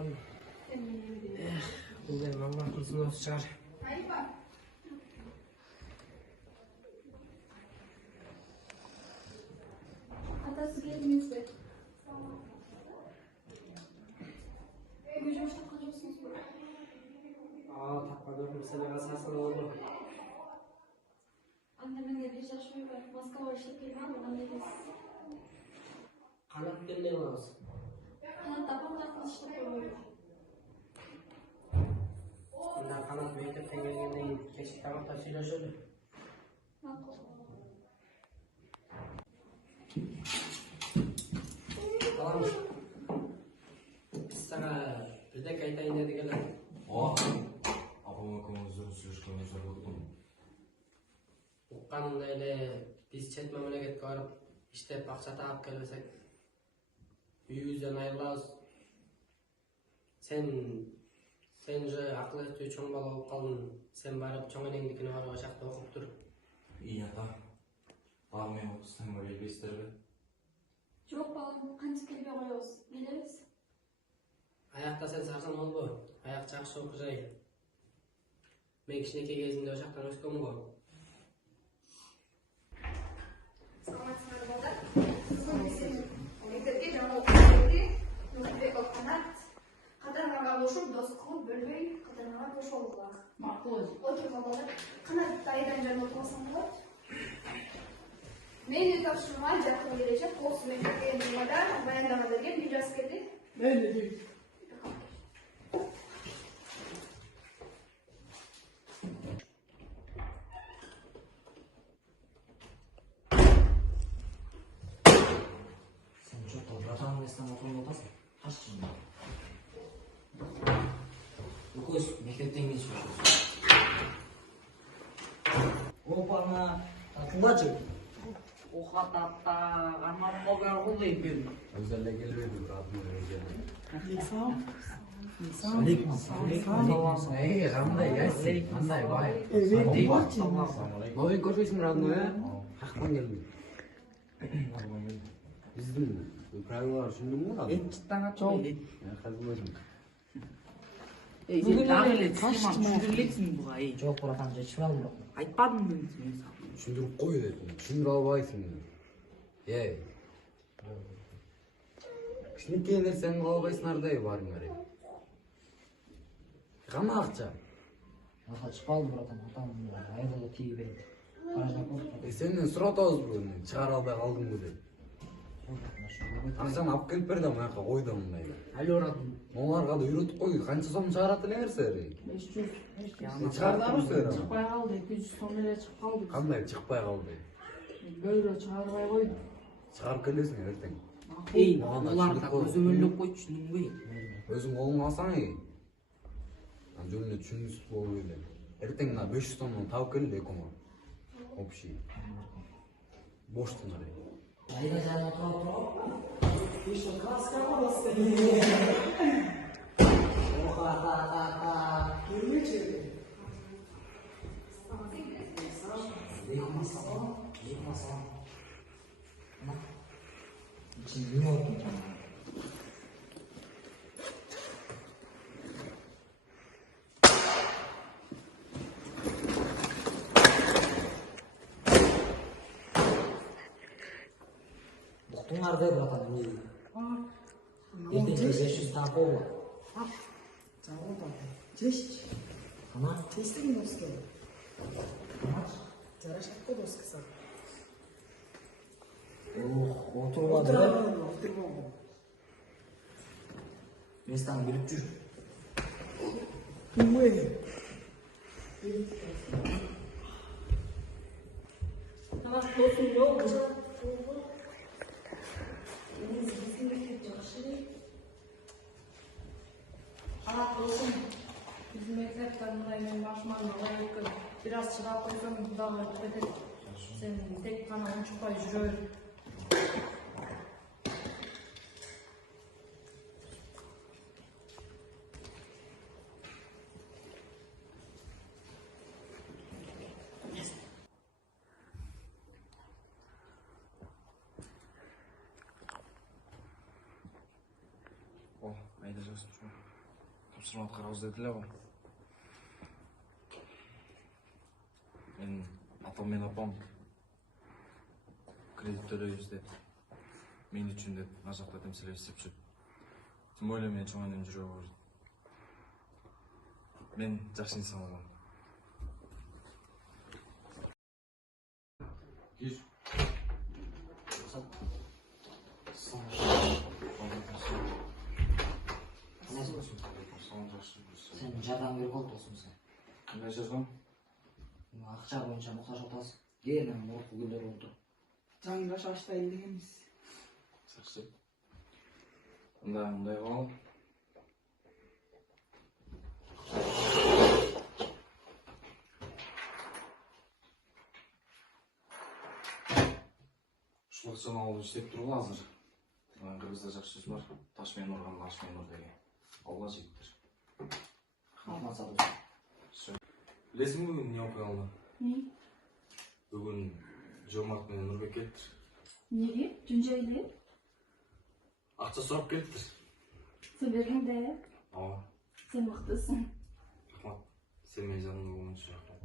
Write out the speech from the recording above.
Bakalım. Bilmiyorum Allah korusun nasıl çıkar. Atası geldiniz mi? Gücüm çok kalıyorsunuz buraya. Takmadım. Seni asarsan oldu. Annemin de bir çalışmıyor var. Maska var işte bir var mı? Anneniz. Kanat belli olsun. Kanat tapan işte koyuyor. Bunlar kanat mektepten gelgende keşke tamam taşıyla şöyle. Tamam. Biz sana bir de kayıtayın dedik hele. Apama konumuzun sürüşkümüzü buldum. Uqqanında ele biz chet memleketke barıp işte pakça taap kelbesek uyubuzdan ayrılabız. Sen же akıl ettiği çoğun bala olup kaldın. Sen barıp çoğun enengdikini barıp aşakta okup dur. İyi ata. Bağımaya sen böyle bir ister be. Çok bakalım. Kaç kelime koyuyoruz? Geliriz. Ayakta sen sarsan oldu. Ayak çakşı okuyay. Men kişineke gezinde aşaktan ösköm go. Саламатсыздар балдар. Бүгүн сен мектепке жаңы окуучу Нурбек Канат катарыңарга кошуп достугун бөлбөй катарыңарга кошолгула. Макул. Отурган балдар. Канат айдан жана отурсаң болот. Менин тапшырмама жакын келечек Косу мектепке жумада баяндама берген бир жас келди. Öyle değil. Sen çok da bırakan mesleğin oturma otasın. Kaç şimdi? Dokuz, mektepten geç başlıyorsun. Опана, тыңдачы. Оха татта, арман қобар қолды екен. Özellikle gelmedi bırakmıyor öyle. Эй, қандай ясин, қандай бай. Новин көрсейсің родной, қақпан келмейді. Біздің правилалар түсіндің ғой қазір? Еттіттен атшы. Қазір өзім. Сен дағы еле тісіман түсіндірілексің бұға. Жоқ, бұрatan жетшіп алдым. Айтпадым мен сен. Түсіндіріп қой дедім, түсіндіре албайсың. Ей. Кішінекей нәрсені қалбайсың ардай барың әрек. Қана ақша. Аха, шықпа алдым, бұрatan. Атам айырылы тегі береді. Қаражан көріп. Сенен сұратауыз бүгін, шығара албай қалдың бұл деп. Ақшаны алып келіп берді, мына жаққа қойды мұндайды. Әлі орадым. Оларға да үйретіп қой, қанша сом шығарады берсе әрек. 500. Шығардар осы әрек. Шықпай қалды, 200 сом еле шығып қалды. Қандай шықпай қалды? Бөлі шығарбай қойды. Шығарып келесің ертең. Ей, оларда көзім өліп қой түсіндің бе? Өзің қолыңа алсаң ей. Жөніне түсінісіп болу еді. Ертең мына 500 сомнан тауып келді екома. Общий. Боштың арай. Айда жаңа тұрап. Еще краска просто. Оха-ха-ха-ха. Келмеші. Лейкмасалам. İçin ne oldu canım? Buktun nerede bırakalım? Ертең 500 таңғы олы. Жаңыл да. Жеш. Ана? Тестің доска. Ана? Жарашатты доскасы. Oturmadı. Oturmadı. Mestan bilip жүр. Kanat dosun yok. Канат болсун. Биздин мектептен мындай мен башыман өткөн. Бир аз чыдап койсоң дагы кетет. Сен тек гана унчукпай жүрө бер. Ayda Тапсырма аткарабыз дедиле го. Мен атам менен апам кредит төлөйбүз деп. Мен үчүн деп ар жакта темселеп иштеп жүрүп. Тем более мен чоң энем жүрөгү оор. Мен жакшы инсан болом. Кир. Sen жардам берип ал досум sen. Кандай жардам? Акча боюнча муктаж атасың. Дээрен мурку күлдөр болду. Жаңда шаштайын дегенбиз. Саксы. Мындай кыл. Ушул акчаны алып иштеп тургула азыр. Кыргызда жакшы сөз бар. Таш менен урган баш менен ур деген. Алла жигиттер. Рахмат сага. Билесиңби бүгүн эмне окуя болду? Бүгүн Жомарт менен Нурбек келиптир. Неге? Жүнжө эле? Акча сурап келиптир. Сен бергенде? Ооба. Сен мыктысың. Рахмат. Сен менин жанымда болгон үчүн рахмат.